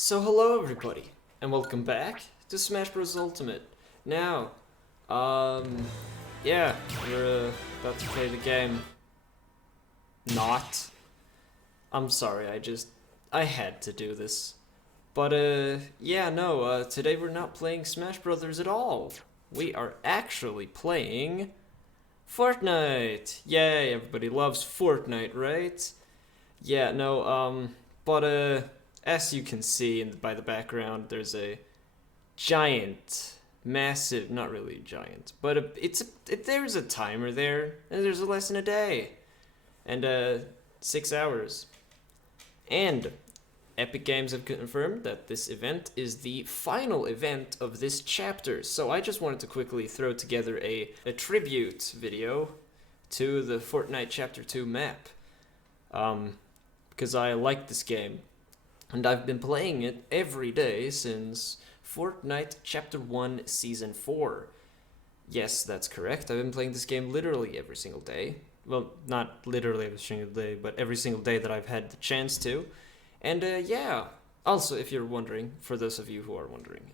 So hello everybody, and welcome back to Smash Bros. Ultimate. Now, yeah, we're about to play the game. Not. I'm sorry, I had to do this. But, yeah, no, today we're not playing Smash Brothers at all. We are actually playing Fortnite. Yay, everybody loves Fortnite, right? Yeah, no, but, as you can see by the background, there's a giant, massive, not really giant, but there's a timer there, and there's a lesson a day, and 6 hours. And Epic Games have confirmed that this event is the final event of this chapter. So I just wanted to quickly throw together a tribute video to the Fortnite Chapter 2 map. Because I like this game. And I've been playing it every day since Fortnite Chapter 1 Season 4. Yes, that's correct. I've been playing this game literally every single day. Well, not literally every single day, but every single day that I've had the chance to. And yeah, also if you're wondering, for those of you who are wondering,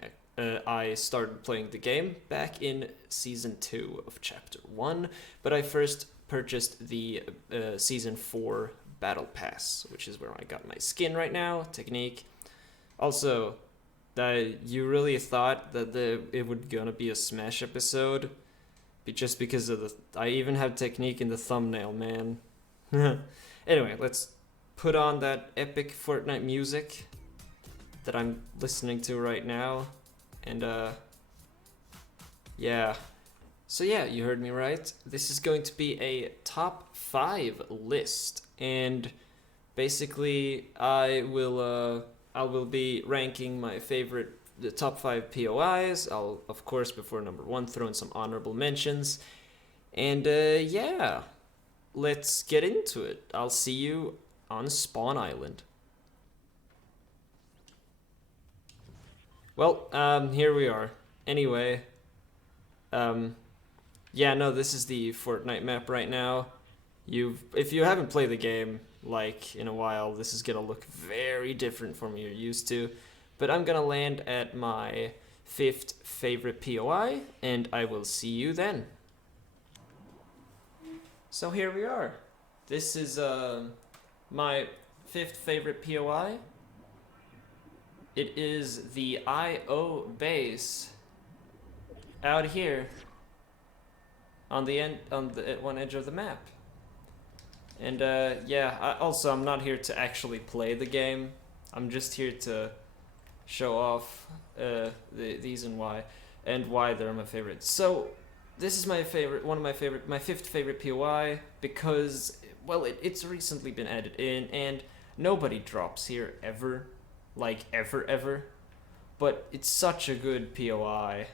I started playing the game back in Season 2 of Chapter 1, but I first purchased the Season 4 Battle Pass, which is where I got my skin right now, technique. Also, you really thought that it would gonna be a Smash episode, just because of I even have technique in the thumbnail, man. Anyway, let's put on that epic Fortnite music that I'm listening to right now, and yeah. So yeah, you heard me right. This is going to be a top 5 list, and basically I will be ranking the top 5 POIs. I'll, of course, before number 1, throw in some honorable mentions, and yeah, let's get into it. I'll see you on Spawn Island. Well, here we are. Anyway, yeah, no, this is the Fortnite map right now. If you haven't played the game, like, in a while, this is gonna look very different from what you're used to. But I'm gonna land at my 5th favorite POI, and I will see you then. So here we are. This is, my 5th favorite POI. It is the IO base out here on at one edge of the map. And yeah, I'm not here to actually play the game. I'm just here to show off these and why they're my favorite. So this is my 5th favorite POI because, well, it's recently been added in, and nobody drops here ever, like ever. But it's such a good POI.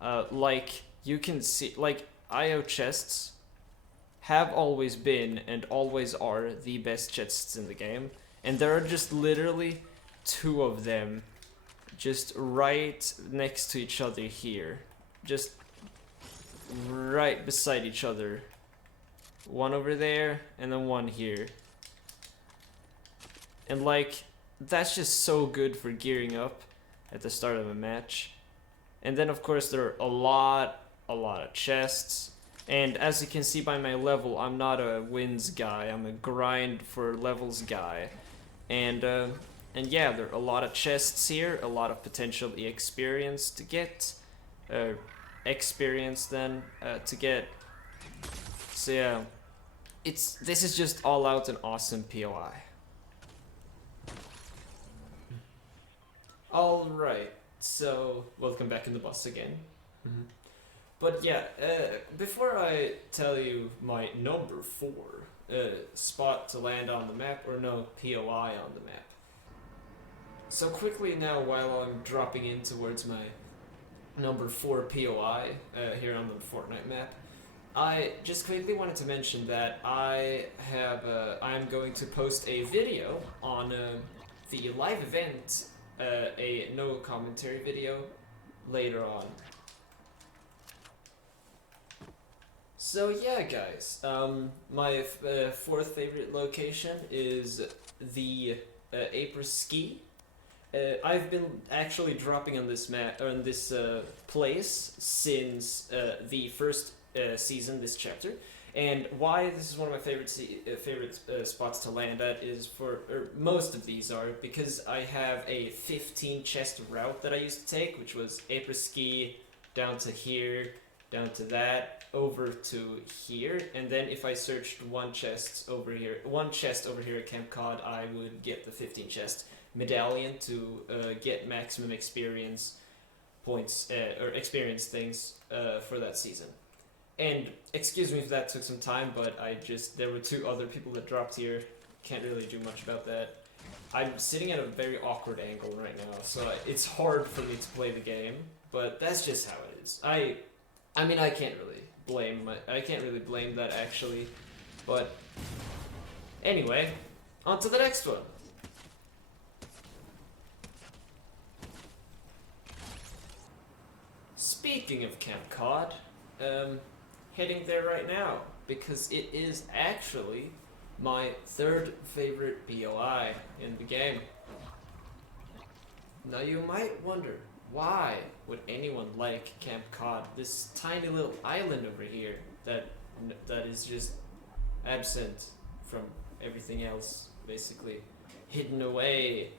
Like you can see, like IO chests have always been and always are the best chests in the game, and there are just literally 2 of them just right next to each other here, just right beside each other, one over there and then one here, and like that's just so good for gearing up at the start of a match. And then of course there are a lot of chests. And as you can see by my level, I'm not a wins guy, I'm a grind for levels guy. And yeah, there are a lot of chests here, a lot of potential experience to get. To get. So yeah, this is just all out an awesome POI. Alright, so welcome back in the bus again. But yeah, before I tell you my number 4 spot to land on the map, or no, POI on the map. So quickly now, while I'm dropping in towards my number 4 POI here on the Fortnite map, I just quickly wanted to mention that I'm going to post a video on the live event, a no commentary video later on. So yeah, guys, my 4th favorite location is the Apres Ski, I've been actually dropping on this map on this place since the first season, this chapter, and why this is one of my favorite spots to land at is or most of these are because I have a 15 chest route that I used to take, which was Apres-ski down to here, down to that, over to here, and then if I searched one chest over here at Camp Cod, I would get the 15 chest medallion to get maximum experience points or experience things for that season. And excuse me if that took some time, but there were two other people that dropped here. Can't really do much about that. I'm sitting at a very awkward angle right now, so it's hard for me to play the game, but that's just how it is. I mean, I can't really blame that actually, but anyway, on to the next one. Speaking of Camp Cod, heading there right now because it is actually my third favorite POI in the game. Now you might wonder, why would anyone like Camp Cod, this tiny little island over here that is just absent from everything else, basically hidden away?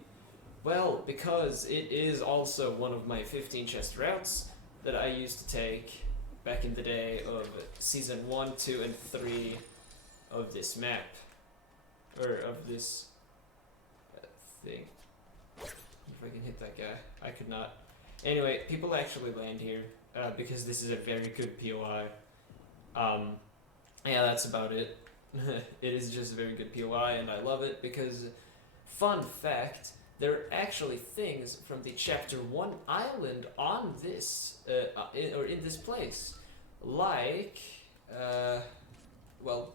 Well, because it is also one of my 15 chest routes that I used to take back in the day of season 1, 2, and 3 of this map. Or of this thing. If I can hit that guy. I could not. Anyway, people actually land here because this is a very good POI. Yeah, that's about it. It is just a very good POI and I love it because, fun fact, there are actually things from the Chapter 1 island on this, in this place. Like, well,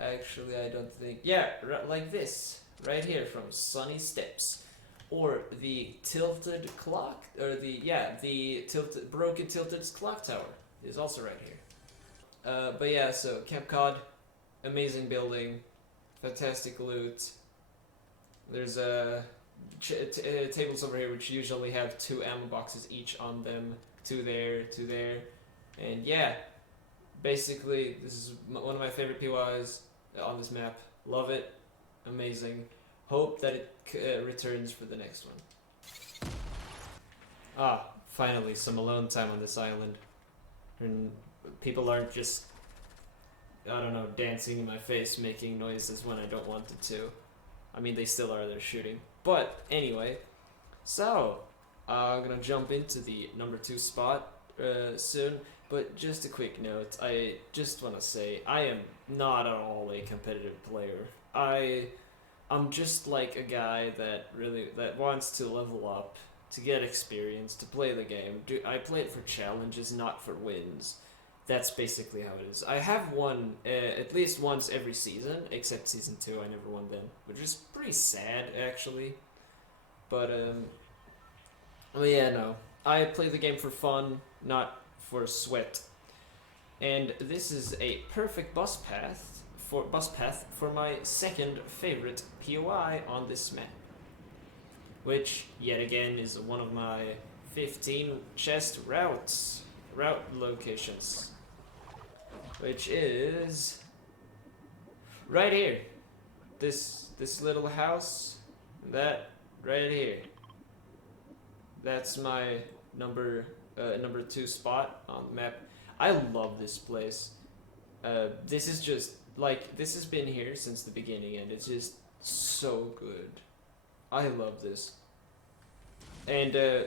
actually I don't think, yeah, like this, right here from Sunny Steps. Or the tilted clock, or the broken tilted clock tower is also right here. But yeah, so Camp Cod, amazing building, fantastic loot. There's tables over here which usually have 2 ammo boxes each on them, 2 there, 2 there, and yeah, basically this is one of my favorite POIs on this map. Love it, amazing. Hope that it returns for the next one. Ah, finally some alone time on this island, and people aren't just, I don't know, dancing in my face, making noises when I don't want it to. I mean, they still are, they're shooting. But anyway, so I'm gonna jump into the number 2 spot soon. But just a quick note, I just want to say I am not at all a competitive player. I'm just like a guy that wants to level up, to get experience, to play the game. I play it for challenges, not for wins. That's basically how it is. I have won at least once every season, except season 2. I never won then, which is pretty sad actually. But well, yeah, no. I play the game for fun, not for sweat. And this is a perfect bus path for my second favorite POI on this map, which yet again is one of my 15 chest route locations, which is right here. This little house, that right here. That's my number 2 spot on the map. I love this place. This is just like, this has been here since the beginning and it's just so good. I love this. And I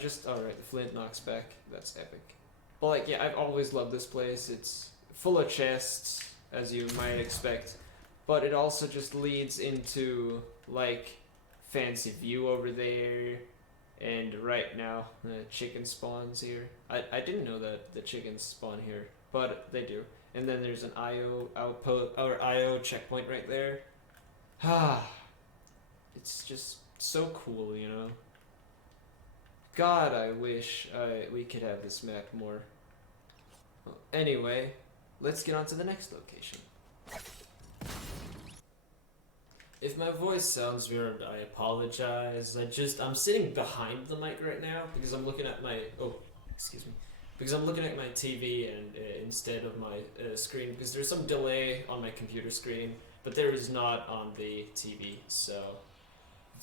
just, alright, the flint knocks back. That's epic. But like, yeah, I've always loved this place. It's full of chests, as you might expect, but it also just leads into like fancy view over there. And right now, chicken spawns here. I didn't know that the chickens spawn here, but they do. And then there's an IO outpost or IO checkpoint right there. It's just so cool, you know. God, I wish we could have this map more. Well, anyway, let's get on to the next location. If my voice sounds weird, I apologize. I'm sitting behind the mic right now because I'm looking at my excuse me, because I'm looking at my TV and instead of my screen because there's some delay on my computer screen, but there is not on the TV. So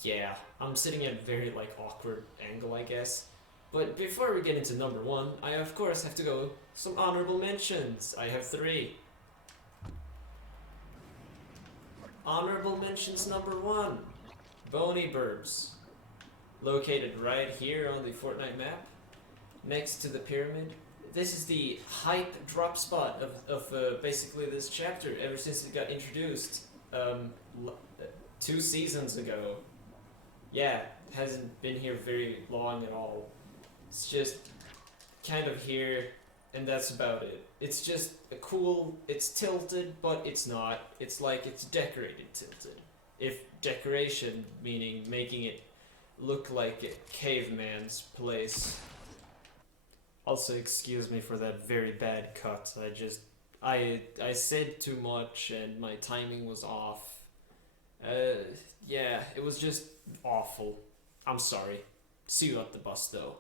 yeah, I'm sitting at a very like awkward angle, I guess. But before we get into number one, I of course have to go some honorable mentions. I have three. Honorable mentions number one, Bony Burbs, located right here on the Fortnite map, next to the pyramid. This is the hype drop spot of basically this chapter ever since it got introduced 2 seasons ago. Yeah, hasn't been here very long at all. It's just kind of here, and that's about it. It's just a cool, it's tilted, but it's not. It's like it's decorated tilted. If decoration, meaning making it look like a caveman's place. Also, excuse me for that very bad cut. I said too much and my timing was off. Yeah, it was just awful. I'm sorry. See you at the bus though.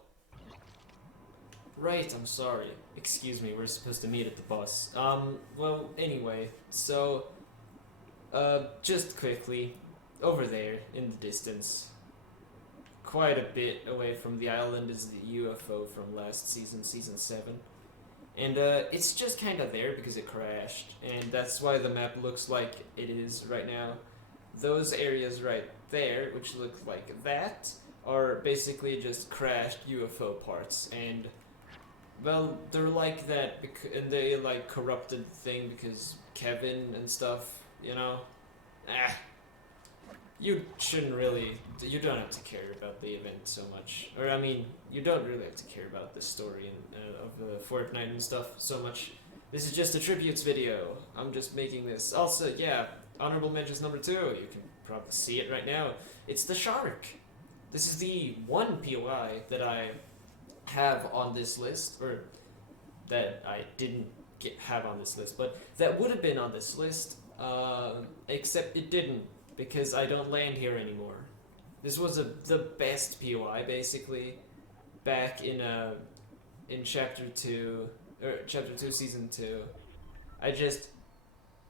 Right, I'm sorry. Excuse me, we're supposed to meet at the bus. Well, anyway, so, just quickly, over there, in the distance, quite a bit away from the island is the UFO from last season, season 7. And, it's just kinda there because it crashed, and that's why the map looks like it is right now. Those areas right there, which look like that, are basically just crashed UFO parts, and well, they're like that, and they like corrupted the thing because Kevin and stuff, you know? Ah, you shouldn't really, you don't have to care about the event so much. Or, I mean, you don't really have to care about the story of Fortnite and stuff so much. This is just a tributes video. I'm just making this. Also, yeah, honorable mentions number 2. You can probably see it right now. It's the shark. This is the one POI that I have on this list, or that I didn't have on this list, but that would have been on this list, except it didn't, because I don't land here anymore. This was the best POI, basically, back in Chapter 2, or Chapter 2, Season 2.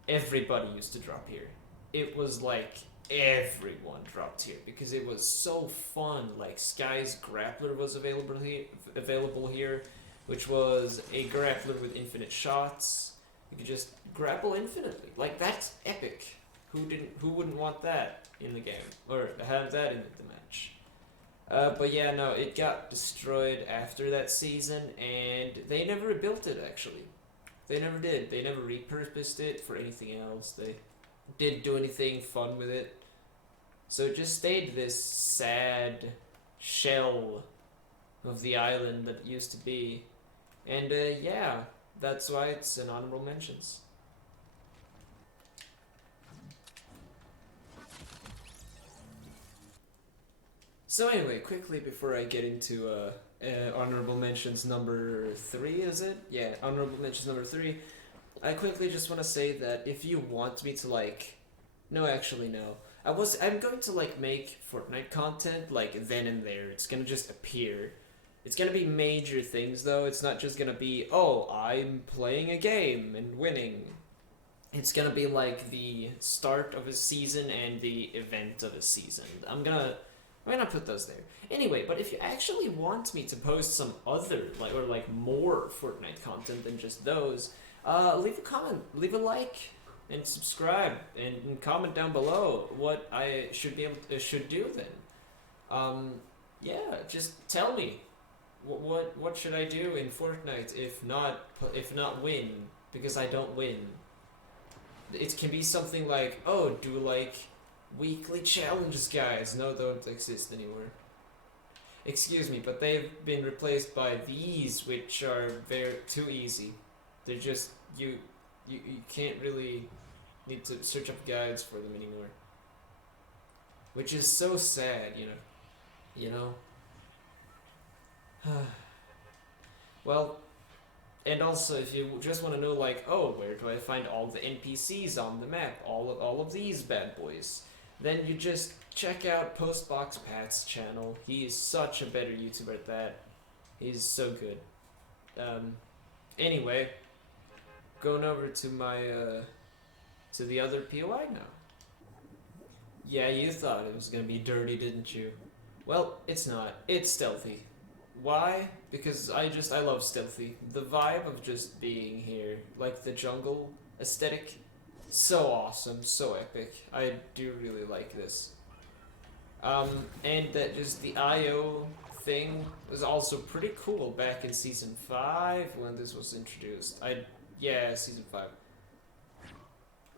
Everybody used to drop here. It was like everyone dropped here because it was so fun. Like Sky's grappler was available here, which was a grappler with infinite shots. You could just grapple infinitely. Like that's epic. Who wouldn't want that in the game or have that in the match? But yeah, no, it got destroyed after that season, and they never rebuilt it. Actually, they never did. They never repurposed it for anything else. They didn't do anything fun with it. So it just stayed this sad shell of the island that it used to be. And yeah, that's why it's an honorable mentions. So anyway, quickly before I get into honorable mentions number 3, is it? Yeah, honorable mentions number 3. I quickly just want to say that if you want me to like, no, actually no. I'm going to like make Fortnite content like then and there. It's gonna just appear. It's gonna be major things though. It's not just gonna be, oh, I'm playing a game and winning. It's gonna be like the start of a season and the event of a season. I'm gonna put those there. Anyway, but if you actually want me to post some other like more Fortnite content than just those, leave a comment, leave a like, and subscribe, and comment down below what I should do then. Yeah, just tell me what should I do in Fortnite if not win, because I don't win. It can be something like, oh, do like weekly challenges, guys. No, don't exist anymore. Excuse me, but they've been replaced by these, which are too easy. They're just you can't really need to search up guides for them anymore, which is so sad, you know. Well, and also if you just want to know like, oh, where do I find all the NPCs on the map, all of these bad boys, then you just check out Postbox Pat's channel. He is such a better YouTuber at that. He's so good. Anyway, going over to my to the other POI now. Yeah, you thought it was gonna be dirty, didn't you? Well, it's not. It's stealthy. Why? Because I love stealthy. The vibe of just being here, like the jungle aesthetic, so awesome, so epic. I do really like this. And that just the IO thing was also pretty cool back in season 5 when this was introduced. Yeah, season 5.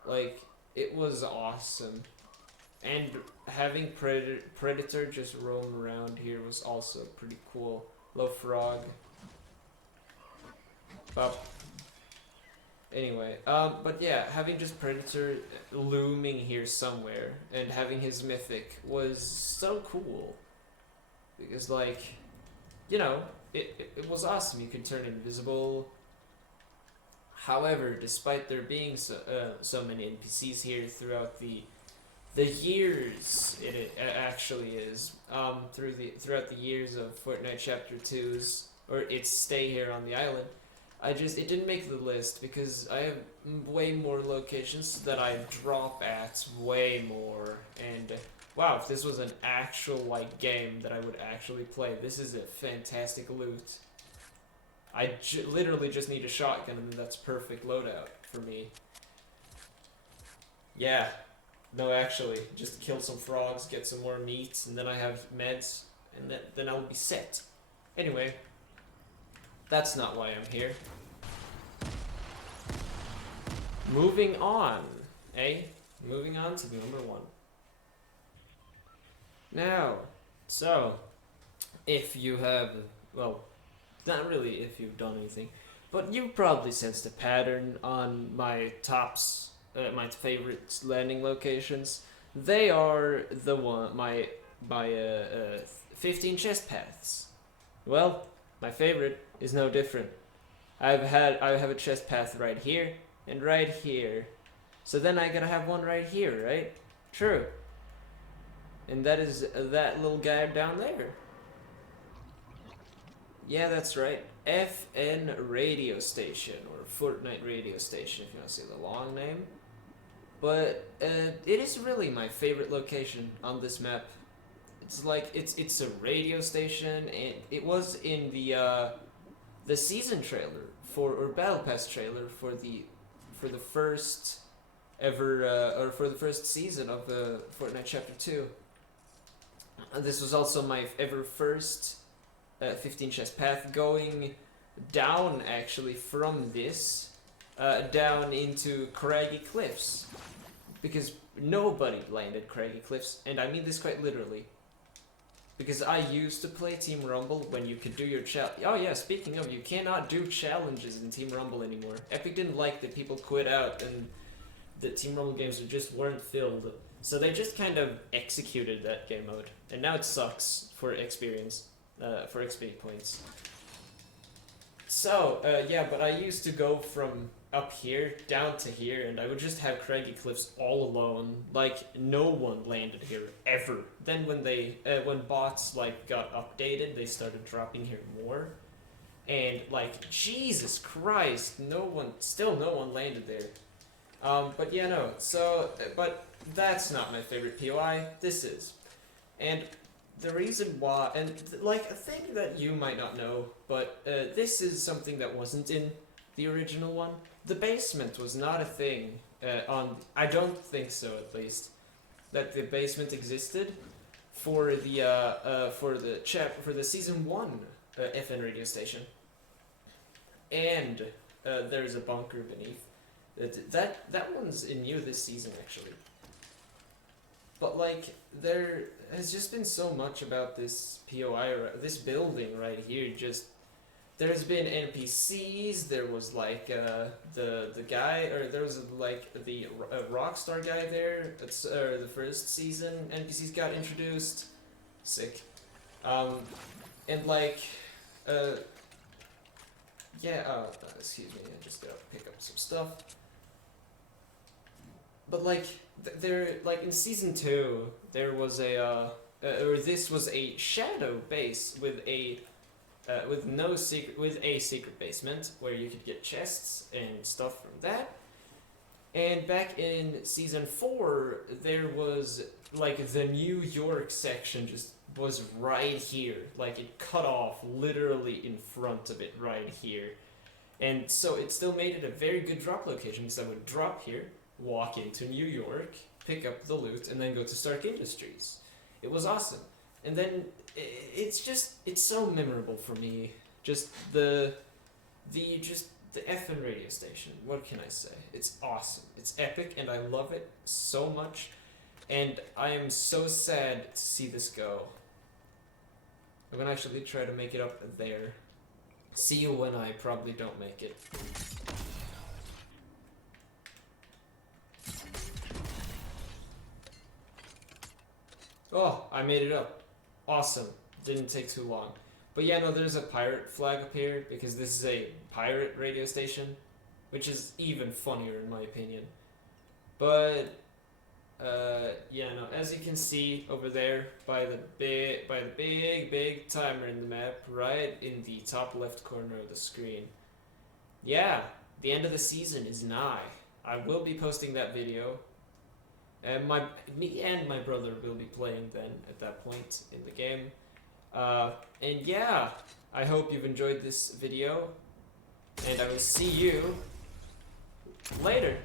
Like, it was awesome. And having Predator just roam around here was also pretty cool. Low frog. But anyway, but yeah, having just Predator looming here somewhere and having his mythic was so cool. Because, like, you know, it was awesome. You could turn invisible. However, despite there being so many NPCs here throughout the years, it actually is throughout the years of Fortnite Chapter 2's or its stay here on the island, it didn't make the list because I have way more locations that I drop at way more. And wow, if this was an actual like game that I would actually play, this is a fantastic loot. I literally just need a shotgun and that's perfect loadout for me. Yeah. No, actually, just kill some frogs, get some more meat, and then I have meds, and then I'll be set. Anyway, that's not why I'm here. Moving on, eh? Moving on to number 1. Now, so, if you have, well, not really if you've done anything, but you've probably sensed a pattern on my tops. My favorite landing locations. They are the my 15 chest paths. Well, my favorite is no different. I have a chest path right here and right here. So then I gotta have one right here, right? True. And that is that little guy down there. Yeah, that's right. FN radio station, or Fortnite radio station if you want to say the long name. But it is really my favorite location on this map. It's like it's a radio station, and it was in the season trailer or battle pass trailer for the first ever or for the first season of the Fortnite Chapter 2. And this was also my ever first 15 chest path going down actually from this down into craggy cliffs. Because nobody landed craggy cliffs, and I mean this quite literally. Because I used to play Team Rumble when you could do your oh yeah, speaking of, you cannot do challenges in Team Rumble anymore. Epic didn't like that people quit out and the Team Rumble games just weren't filled. So they just kind of executed that game mode. And now it sucks for experience, for XP points. So, yeah, but I used to go from up here down to here, and I would just have craggy cliffs all alone. Like, no one landed here ever. Then when bots like got updated, they started dropping here more. And like, Jesus Christ, no one landed there. But yeah, no. So, but that's not my favorite POI. This is, and the reason why, and like a thing that you might not know, but this is something that wasn't in the original one. The basement was not a thing I don't think so, at least, that the basement existed for the season 1 FN radio station. And there's a bunker beneath. That one's new this season actually. But like, there has just been so much about this POI, this building right here. Just there's been NPCs. There was like the guy, or there was like the Rockstar guy there. It's the first season NPCs got introduced. Sick. And like yeah. Excuse me. I just gotta pick up some stuff. but like there, like in season 2, there was or this was a shadow base with no secret, with a secret basement where you could get chests and stuff from that. And back in season 4, there was like the New York section just was right here. Like it cut off literally in front of it right here. And so it still made it a very good drop location because I would drop here, walk into New York, pick up the loot, and then go to Stark Industries. It was awesome. And then it's so memorable for me. Just the effing radio station. What can I say? It's awesome. It's epic, and I love it so much. And I am so sad to see this go. I'm gonna actually try to make it up there. See you when I probably don't make it. Oh, I made it up. Awesome. Didn't take too long. But yeah, no, there's a pirate flag up here because this is a pirate radio station, which is even funnier in my opinion. But yeah, no, as you can see over there by the big timer in the map, right in the top left corner of the screen. Yeah, the end of the season is nigh. I will be posting that video. And me and my brother will be playing then at that point in the game. And yeah, I hope you've enjoyed this video, and I will see you later.